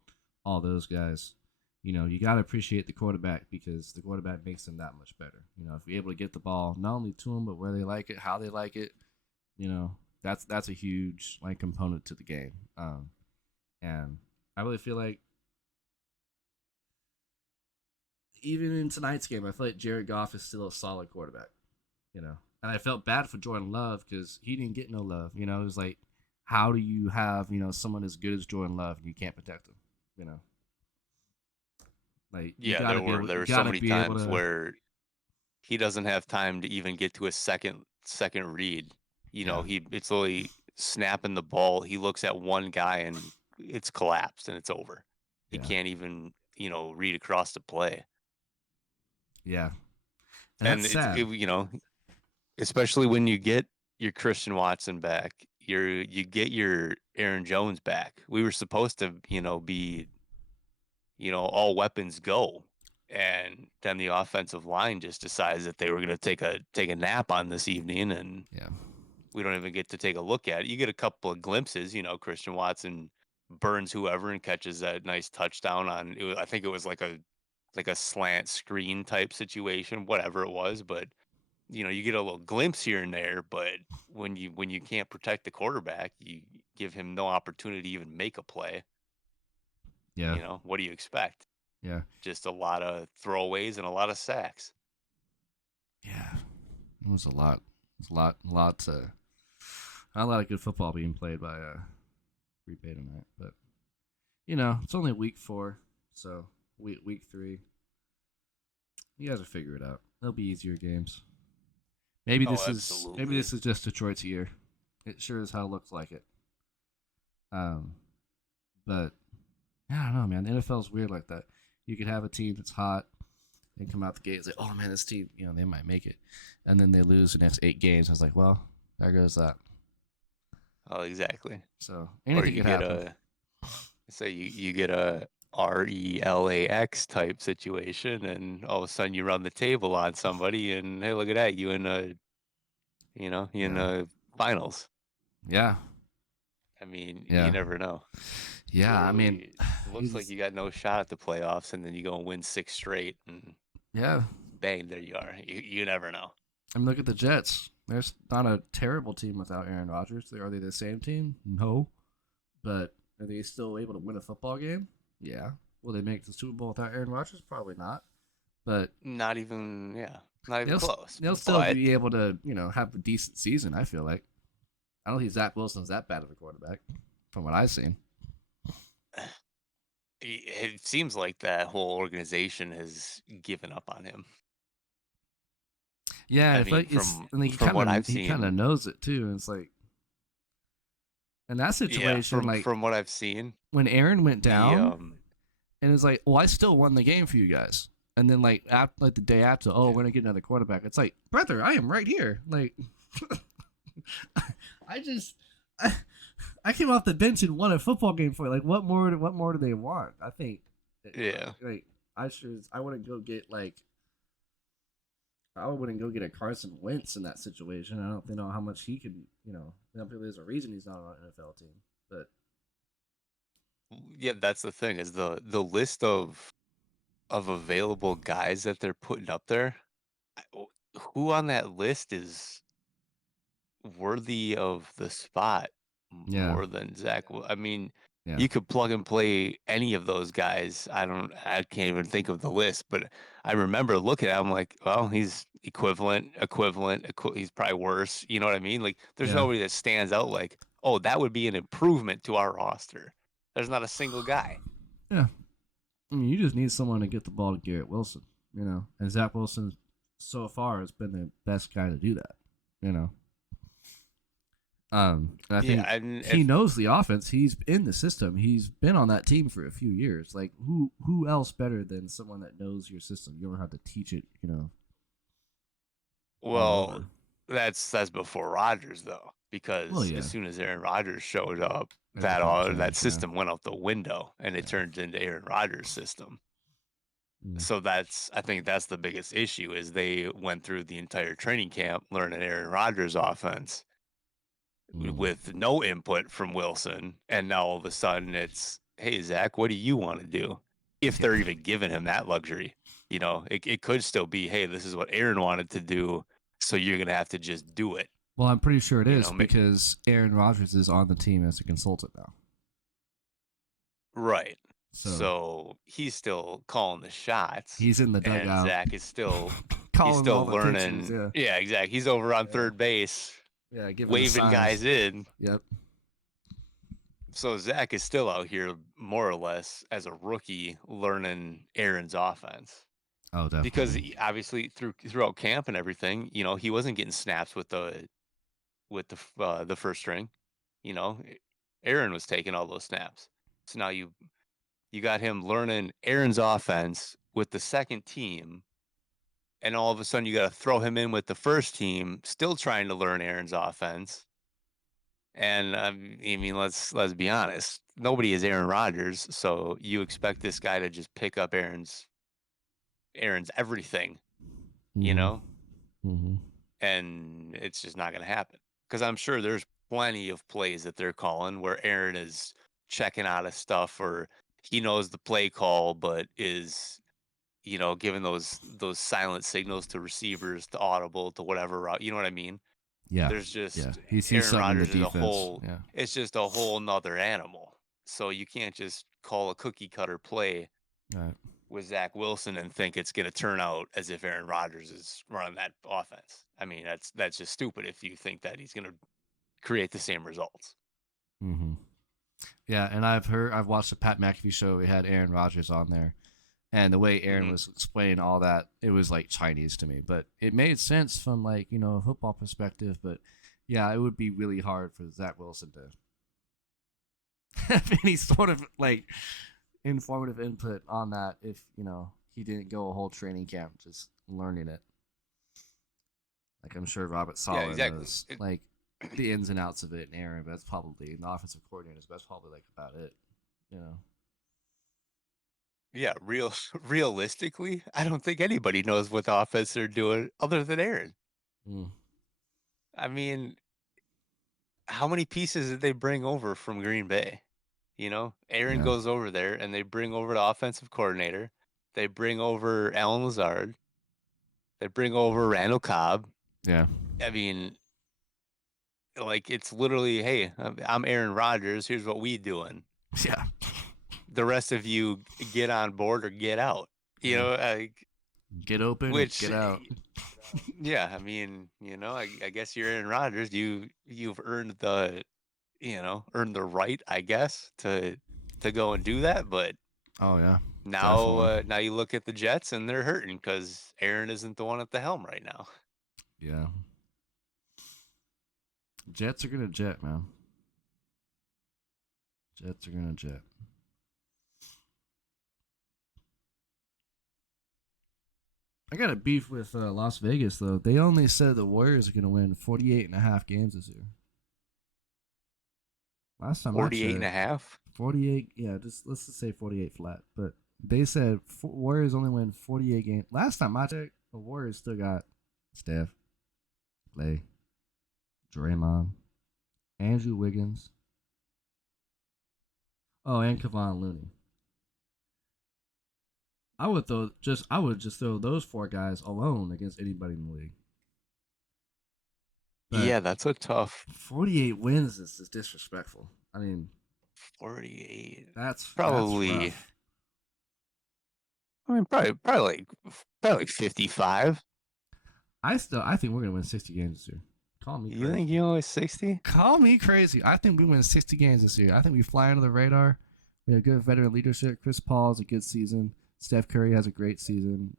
all those guys. You got to appreciate the quarterback because the quarterback makes them that much better. If you're able to get the ball not only to them but where they like it, how they like it, that's a huge component to the game. And I really feel like even in tonight's game, I feel like Jared Goff is still a solid quarterback. And I felt bad for Jordan Love because he didn't get no love. It was like, how do you have someone as good as Jordan Love and you can't protect him? Like Yeah, there were so many times where he doesn't have time to even get to a second read. It's only snapping the ball. He looks at one guy and it's collapsed and it's over. He can't even read across the play. Yeah, and that's sad. Especially when you get your Christian Watson back, you get your Aaron Jones back. We were supposed to be all weapons go. And then the offensive line just decides that they were going to take a nap on this evening, and we don't even get to take a look at it. You get a couple of glimpses, Christian Watson burns whoever and catches that nice touchdown on. I think it was like a slant screen type situation, whatever it was. But you get a little glimpse here and there. But when you can't protect the quarterback, you give him no opportunity to even make a play. Yeah. What do you expect? Yeah. Just a lot of throwaways and a lot of sacks. Yeah. It was a lot. It was a lot not a lot of good football being played by Green Bay tonight. But it's only week 4, so week 3. You guys will figure it out. They'll be easier games. Maybe this is just Detroit's year. It sure as hell looks like it. But I don't know, man. The NFL's weird like that. You could have a team that's hot and come out the gate and say, "Oh man, this team, they might make it," and then they lose the next 8 games. I was like, "Well, there goes that." Oh, exactly. So anything could happen. You get a RELAX type situation, and all of a sudden you run the table on somebody, and hey, look at that, you in the finals. Yeah. I mean, Yeah. you never know. Yeah, Literally, I mean, it looks like you got no shot at the playoffs, and then you go and win 6 straight, and bang, there you are. You never know. I mean, look at the Jets. They're not a terrible team without Aaron Rodgers. Are they the same team? No. But are they still able to win a football game? Yeah. Will they make the Super Bowl without Aaron Rodgers? Probably not. But not even close. They'll still be able to, have a decent season, I feel like. I don't think Zach Wilson's that bad of a quarterback, from what I've seen. It seems like that whole organization has given up on him. Yeah, from what I've seen, he kind of knows it too. And it's like, in that situation, from what I've seen, when Aaron went down, and it's like, well, I still won the game for you guys. And then the day after, we're gonna get another quarterback. It's like, brother, I am right here. Like, I came off the bench and won a football game for you. Like, what more do they want? I think, I wouldn't go get I wouldn't go get a Carson Wentz in that situation. I don't know how much he could, there's a reason he's not on an NFL team. But yeah, that's the thing is the list of available guys that they're putting up there. Who on that list is worthy of the spot more than Zach? I mean, you could plug and play any of those guys. I can't even think of the list, but I remember looking at him like, well, he's equivalent. He's probably worse. You know what I mean? Like, there's nobody that stands out like, oh, that would be an improvement to our roster. There's not a single guy. Yeah. I mean, you just need someone to get the ball to Garrett Wilson, and Zach Wilson so far has been the best guy to do that, And I think he knows the offense. He's in the system. He's been on that team for a few years. Like, who else better than someone that knows your system? You don't have to teach it, Well, that's before Rodgers though, because as soon as Aaron Rodgers showed up, that system went out the window, and it turned into Aaron Rodgers' system. So I think that's the biggest issue is they went through the entire training camp learning Aaron Rodgers' offense. with no input from Wilson, and now all of a sudden it's, hey Zach, what do you want to do? If they're even giving him that luxury, it could still be, hey, this is what Aaron wanted to do, so you're gonna have to just do it. Well, I'm pretty sure it You is know, because Aaron Rodgers is on the team as a consultant now. Right. So So he's still calling the shots. he's in the And dugout. Zach is still calling all the learning. pitches, Yeah, exactly. He's over on Yeah. third base, yeah, giving the waving signs. guys in. Yep. So Zach is still out here more or less as a rookie learning Aaron's offense. Oh, definitely. Because obviously throughout camp and everything, he wasn't getting snaps with the first string. Aaron was taking all those snaps. So now you got him learning Aaron's offense with the second team, and all of a sudden you got to throw him in with the first team, still trying to learn Aaron's offense. And I mean, let's be honest. Nobody is Aaron Rodgers, so you expect this guy to just pick up Aaron's everything, Mm-hmm. and it's just not going to happen. Because I'm sure there's plenty of plays that they're calling where Aaron is checking out of stuff, or he knows the play call, but is giving those silent signals to receivers, to audible, to whatever route. You know what I mean? Yeah. There's just He sees Aaron something in Rodgers the is defense. a whole. Yeah. It's just a whole nother animal. So you can't just call a cookie cutter play Right. with Zach Wilson and think it's going to turn out as if Aaron Rodgers is running that offense. I mean, that's just stupid if you think that he's going to create the same results. Mm-hmm. Yeah, and I've watched the Pat McAfee show. We had Aaron Rodgers on there, and the way Aaron was explaining all that, it was like Chinese to me, but it made sense from like a football perspective. But yeah, it would be really hard for Zach Wilson to have any sort of like informative input on that if he didn't go a whole training camp just learning it. Like I'm sure Robert Saleh knows like the ins and outs of it, and Aaron, but that's probably the offensive coordinators. But that's probably like about it, Yeah, realistically, I don't think anybody knows what offense they're doing other than Aaron. I mean, how many pieces did they bring over from Green Bay? Aaron goes over there, and they bring over the offensive coordinator. They bring over Alan Lazard. They bring over Randall Cobb. Yeah. I mean, like, it's literally, hey, I'm Aaron Rodgers. Here's what we doing. Yeah. The rest of you get on board or get out. Like, get open, get out. Yeah, I mean, I guess you're Aaron Rodgers. You've earned the, earned the right, I guess, to go and do that. But oh yeah, now you look at the Jets and they're hurting because Aaron isn't the one at the helm right now. Yeah. Jets are gonna jet, man. Jets are gonna jet. I got a beef with Las Vegas, though. They only said the Warriors are going to win 48.5 games this year. Last time 48.5? 48, yeah, let's just say 48 flat. But they said Warriors only win 48 games. Last time I checked, the Warriors still got Steph, Clay, Draymond, Andrew Wiggins. Oh, and Kevon Looney. I would just throw those four guys alone against anybody in the league. But yeah, that's a tough. 48 wins is disrespectful. I mean, 48. That's probably. That's I mean, probably like 55. I think we're gonna win 60 games this year. Call me. You think you only 60? Call me crazy. I think we win 60 games this year. I think we fly under the radar. We have good veteran leadership. Chris Paul has a good season. Steph Curry has a great season.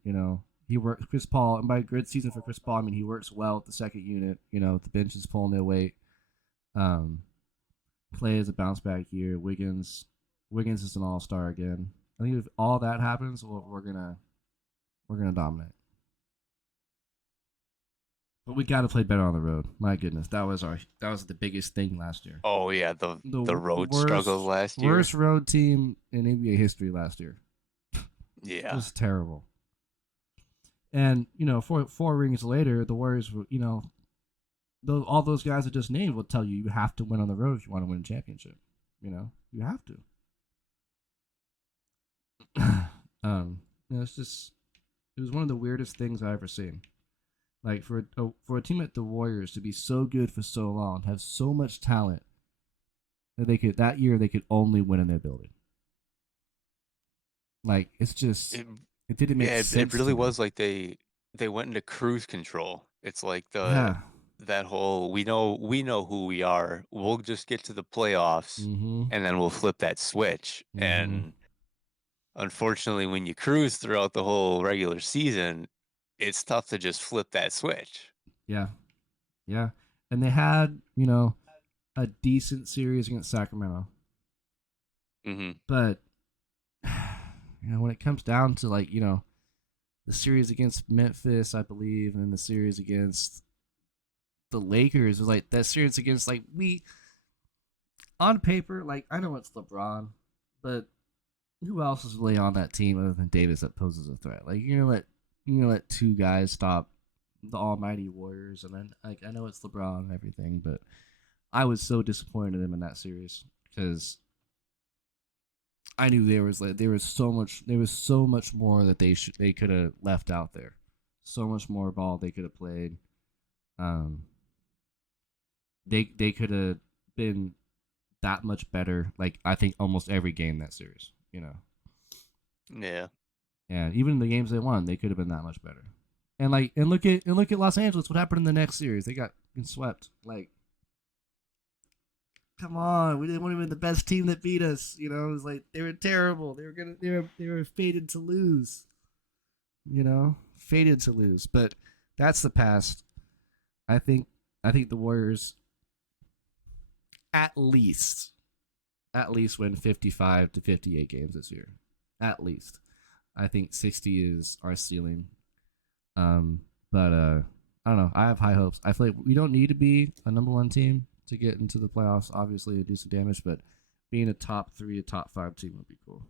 He works. Chris Paul, and by good season for Chris Paul, I mean he works well with the second unit. The bench is pulling their weight. Clay is a bounce back year. Wiggins is an all-star again. I think if all that happens, we're gonna dominate. But we got to play better on the road. My goodness, that was the biggest thing last year. Oh yeah, the road struggles last year. Worst road team in NBA history last year. Yeah, it was terrible. And 4 rings later, the Warriors were all those guys I just named will tell you you have to win on the road if you want to win a championship. You know, you have to. It's just it was one of the weirdest things I ever seen. Like for a team like the Warriors to be so good for so long, have so much talent that that year they could only win in their building. Like it's just It, it didn't make sense. it really to me. was like they went into cruise control. It's like Yeah. that whole we know who we are. We'll just get to the playoffs Mm-hmm. and then we'll flip that switch. Mm-hmm. And unfortunately, when you cruise throughout the whole regular season, it's tough to just flip that switch. Yeah. Yeah. And they had, a decent series against Sacramento. Mm-hmm. But when it comes down to the series against Memphis, I believe, and then the series against the Lakers was like that series against we on paper, I know it's LeBron, but who else is really on that team other than Davis that poses a threat? You're gonna let two guys stop the almighty Warriors, and then I know it's LeBron and everything, but I was so disappointed in them in that series because I knew there was so much more that they could have left out there, so much more ball they could have played. They could have been that much better. I think almost every game that series, Yeah. and even the games they won, they could have been that much better. And look at Los Angeles. What happened in the next series? They got swept. Come on, we didn't want to be the best team that beat us. It was they were terrible. They were fated to lose. Fated to lose. But that's the past. I think the Warriors at least win 55 to 58 games this year. At least. I think 60 is our ceiling. But I don't know. I have high hopes. I feel like we don't need to be a number one team to get into the playoffs, obviously, to do some damage, but being a top 3, a top 5 team would be cool.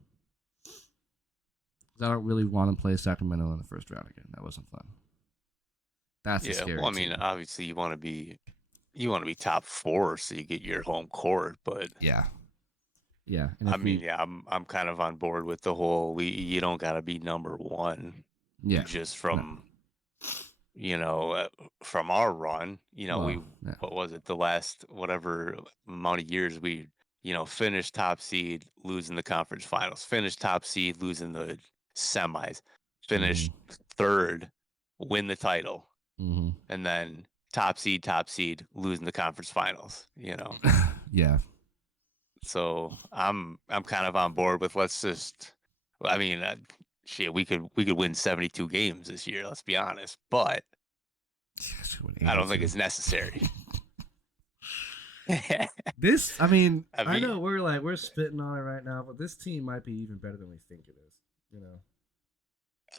I don't really want to play Sacramento in the first round again. That wasn't fun. That's a scary Well, I mean, team. obviously you want to be top 4 so you get your home court, but Yeah. And I mean, I'm kind of on board with the whole you don't got to be number 1. Yeah. Just from from our run, what was it, the last whatever amount of years we, finished top seed, losing the conference finals, finished top seed, losing the semis, finished third, win the title, and then top seed, losing the conference finals, Yeah. So I'm kind of on board with let's just, I mean, shit, we could win 72 games this year. Let's be honest, but I don't think it's necessary. I mean, I know we're spitting on it right now, but this team might be even better than we think it is.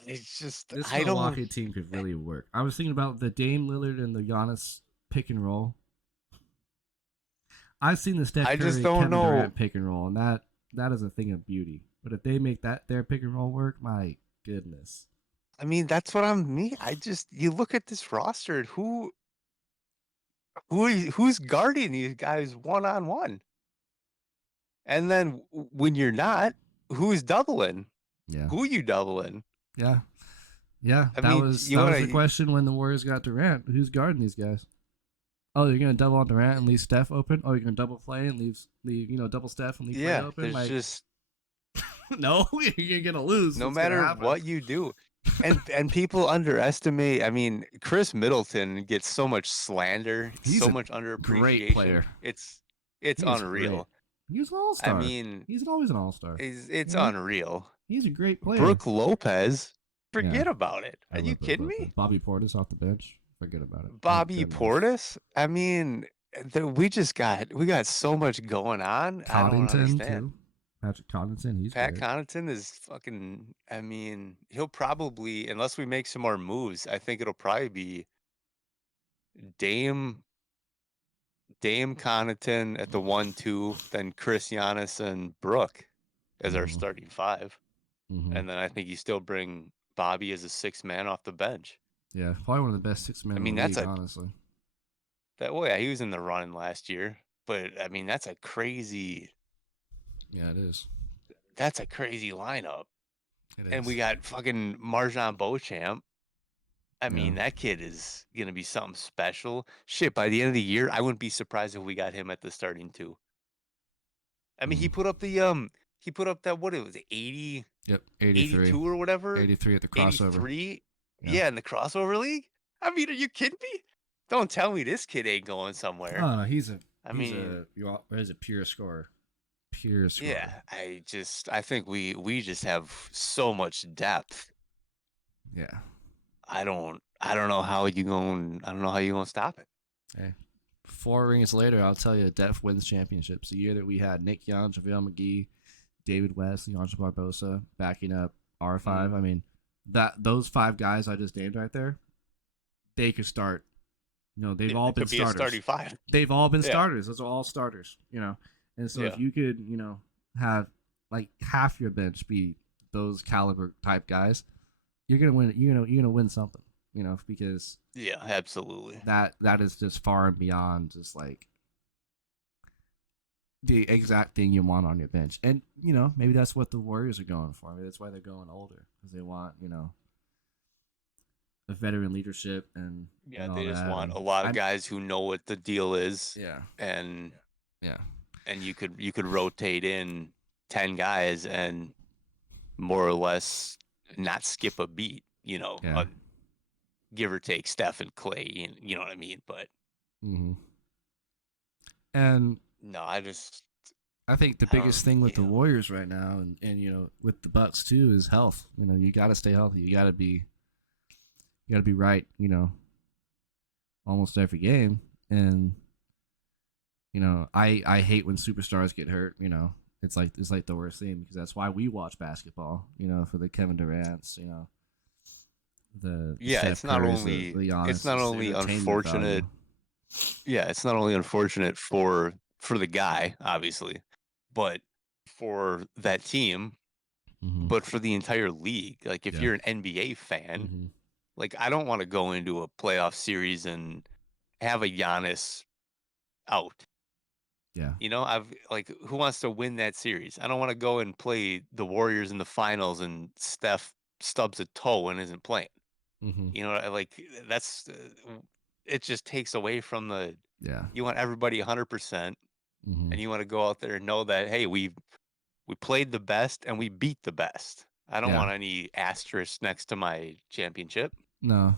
It's just this Milwaukee team could really work. I was thinking about the Dame Lillard and the Giannis pick and roll. I've seen the Steph Curry Kevin Durant pick and roll, and that is a thing of beauty. But if they make their pick and roll work, my goodness. I mean, that's what you look at this roster, who's guarding these guys one-on-one? And then when you're not, who's doubling? Yeah. Who you doubling? Yeah. Yeah. That was the question when the Warriors got Durant. Who's guarding these guys? Oh, you're gonna double on Durant and leave Steph open? Oh, you're gonna double play and leave double Steph and leave play open? There's just no, you're gonna lose. No matter what you do. And people underestimate. I mean, Chris Middleton gets so much slander, so much underappreciation. Great player. It's unreal. Great. He's an all-star. I mean, he's always an all-star. It's unreal. He's a great player. Brooke Lopez, forget about it. Are you kidding me? Bobby Portis off the bench. Forget about it. Bobby Portis? I mean, we got so much going on. Connaughton, I don't understand. Too. Patrick Connaughton, Pat Connaughton is fucking. I mean, he'll probably, unless we make some more moves, I think it'll probably be Dame Connaughton at the 1-2, then Chris, Giannis, and Brooke as our starting 5, and then I think you still bring Bobby as a 6th man off the bench. Yeah, probably one of the best 6 men. I mean, in the league, honestly. Yeah, he was in the running last year. But I mean, that's a crazy Yeah, it is. lineup. It And we is. got fucking Marjan Beauchamp. I Yeah. mean, that kid is gonna be something special. Shit, by the end of the year, I wouldn't be surprised if we got him at the starting two. I mean, Mm. he put up that what it was, Yep. 83. 82 or whatever, 83 at the crossover. 83. Yeah. Yeah, in the crossover league. I mean, are you kidding me? Don't tell me this kid ain't going somewhere. Oh, he's I mean, a pure scorer. Pure yeah, scorer. I think we just have so much depth. Yeah. I don't know how you going. I don't know how you gonna stop it. Hey. 4 rings later, I'll tell you, Def wins championships. The year that we had Nick Young, JaVale McGee, David West, Leandro Barbosa backing up R5. I mean, those 5 guys I just named right there, they could start. They've all been Could be a starters. starting five. They've all been Yeah. starters. Those are all starters. And so if you could, have like half your bench be those caliber type guys, you're gonna win. You're gonna win something. Because Yeah, absolutely. that is just far and beyond just like the exact thing you want on your bench. And maybe that's what the Warriors are going for. Maybe that's why they're going older, because they want a veteran leadership and They just that. want And a lot of guys who know what the deal is. Yeah. And Yeah. and you could rotate in 10 guys and more or less not skip a beat. Yeah. Give or take Steph and Clay. You know what I mean? But Mm-hmm. And no, I think the biggest thing with the Warriors right now, and with the Bucks too, is health. You got to stay healthy. You got to be right. Almost every game. And I hate when superstars get hurt. It's like the worst thing, because that's why we watch basketball. For the Kevin Durant's. It's not only unfortunate. Yeah, it's not only unfortunate for the guy, obviously, but for that team, but for the entire league. Like, if you're an NBA fan, like, I don't want to go into a playoff series and have a Giannis out. Yeah. Who wants to win that series? I don't want to go and play the Warriors in the finals and Steph stubs a toe and isn't playing. That's it just takes away from the. Yeah. You want everybody 100%, and you want to go out there and know that, hey, we played the best and we beat the best. I don't want any asterisk next to my championship. No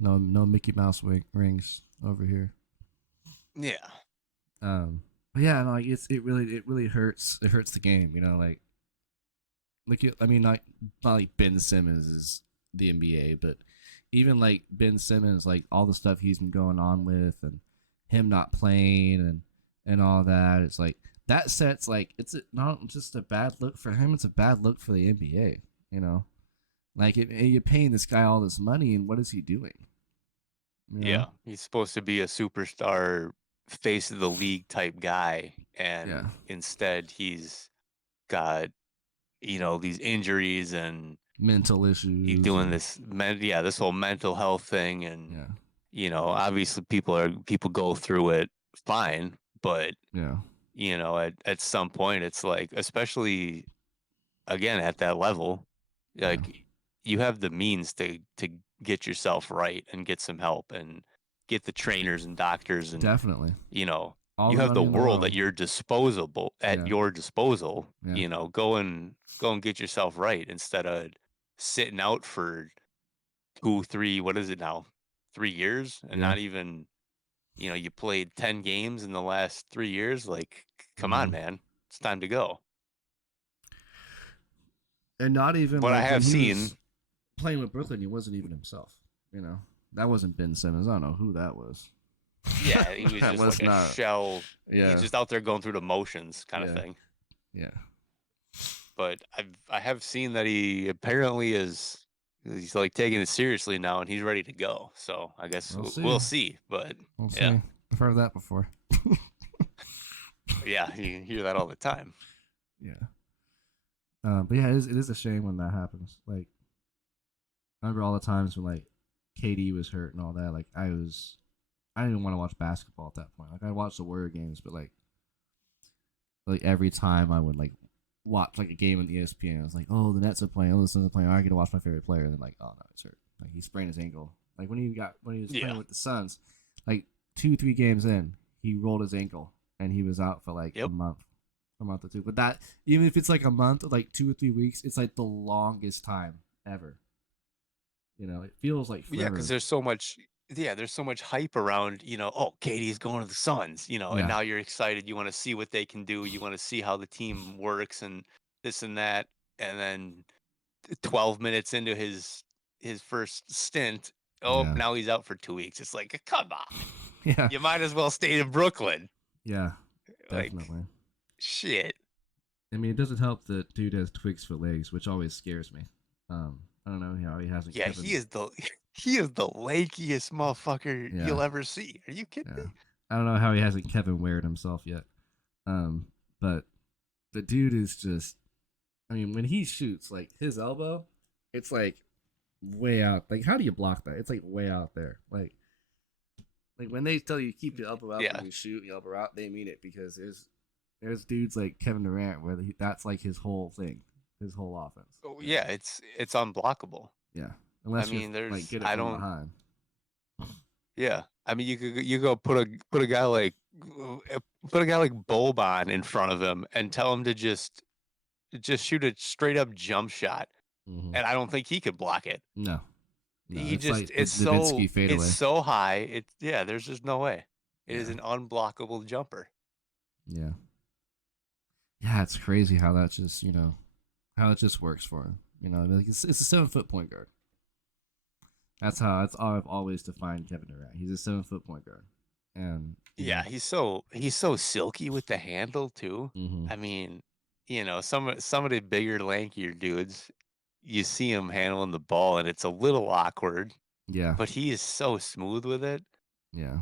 Mickey Mouse rings over here. Yeah. But yeah, no, it really hurts. It hurts the game. Not like Ben Simmons is the NBA, but even like Ben Simmons, like all the stuff he's been going on with, and him not playing and all that, it's like that sets like not just a bad look for him, it's a bad look for the NBA. Like you're paying this guy all this money, and what is he doing? Yeah, he's supposed to be a superstar, face of the league type guy, and instead he's got these injuries and mental issues. He's doing this whole mental health thing, and obviously people go through it fine, but at some point it's like, especially again at that level, like you have the means to get yourself right and get some help and get the trainers and doctors, and definitely you have the world at your disposal. Go and get yourself right instead of sitting out for 2-3, what is it now, 3 years, and not even you played 10 games in the last 3 years. Like, come on, man, it's time to go. And not even what like I have seen playing with Brooklyn, he wasn't even himself. That wasn't Ben Simmons. I don't know who that was. Yeah, he was just like a shell. He's just out there going through the motions kind of thing. Yeah. But I have seen that he apparently he's like taking it seriously now, and he's ready to go. So I guess we'll see. But we'll see. I've heard that before. Yeah, you hear that all the time. Yeah. But yeah, it is a shame when that happens. Like, I remember all the times when like KD was hurt and all that. Like, I was I didn't want to watch basketball at that point. Like I watched the Warrior games, but like every time I would like watch like a game on ESPN, I was like, oh, the Nets are playing, oh, the Suns are playing. I get to watch my favorite player, and then like, oh no, it's hurt. Like he sprained his ankle. Like when he was playing with the Suns, like 2-3 games in, he rolled his ankle and he was out for like a month or two. But that even if it's like a month, like 2 or 3 weeks, it's like the longest time ever. You know, it feels like forever. Yeah, because there's so much. Yeah, there's so much hype around. Oh, KD's going to the Suns. And now you're excited. You want to see what they can do. You want to see how the team works and this and that. And then 12 minutes into his first stint, now he's out for 2 weeks. It's like, come on. Yeah. You might as well stay in Brooklyn. Yeah, Like, definitely. shit. I mean, it doesn't help that dude has twigs for legs, which always scares me. I don't know how he hasn't. Yeah, he is the lankiest motherfucker you'll ever see. Are you kidding me? I don't know how he hasn't Kevin Wared himself yet. But the dude is just. I mean, when he shoots, like his elbow, it's like way out. Like, how do you block that? It's like way out there. Like when they tell you keep your elbow out when you shoot, your elbow out, they mean it because there's dudes like Kevin Durant where that's like his whole thing, his whole offense. Oh yeah, it's unblockable. Yeah, unless there's like get it from behind. Yeah, I mean you go put a guy like Boban in front of him and tell him to just shoot a straight up jump shot, and I don't think he could block it. No, he it's just like it's so high. There's just no way. It is an unblockable jumper. Yeah. Yeah, it's crazy how that just how it just works for him. Like it's a 7-foot point guard. That's how I've always defined Kevin Durant. He's a 7-foot point guard, and he's so silky with the handle too. I mean, some of the bigger, lankier dudes, you see him handling the ball, and it's a little awkward. Yeah, but he is so smooth with it. Yeah,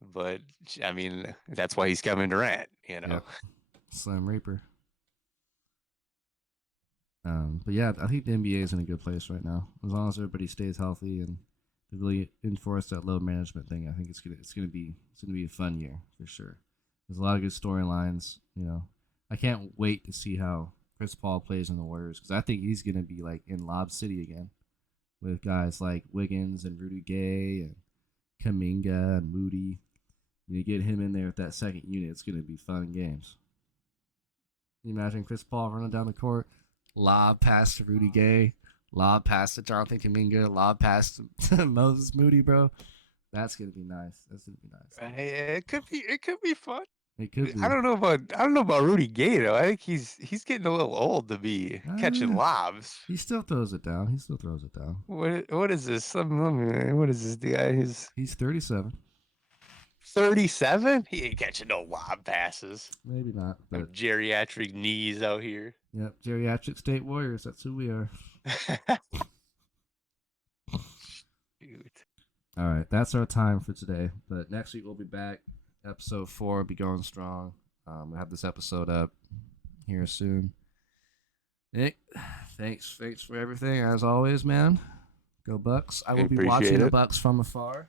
but I mean, that's why he's Kevin Durant. Yep. Slam Reaper. But yeah, I think the NBA is in a good place right now. As long as everybody stays healthy and they really enforce that load management thing, I think it's gonna be a fun year for sure. There's a lot of good storylines. I can't wait to see how Chris Paul plays in the Warriors because I think he's gonna be like in Lob City again with guys like Wiggins and Rudy Gay and Kuminga and Moody. You get him in there with that second unit, it's gonna be fun games. Can you imagine Chris Paul running down the court? Lob pass to Rudy Gay, lob pass to Jonathan Kuminga, lob pass to Moses Moody, bro. That's gonna be nice. It could be fun. It could be. I don't know about Rudy Gay though. I think he's getting a little old to be catching lobs. He still throws it down. What is this? What is this guy? He's 37. 37? He ain't catching no lob passes. Maybe not. But geriatric knees out here. Yep, geriatric state warriors. That's who we are. Dude. All right, that's our time for today. But next week we'll be back. Episode 4 will be going strong. We'll have this episode up here soon. Nick, thanks for everything as always, man. Go Bucks! I will be watching the Bucks from afar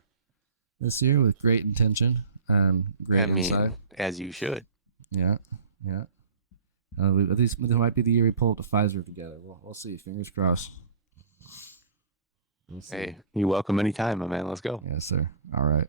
this year with great intention and great insight. As you should. Yeah. At least it might be the year we pull up the Pfizer together. We'll see. Fingers crossed. We'll see. Hey, you're welcome anytime, my man. Let's go. Yes, sir. All right.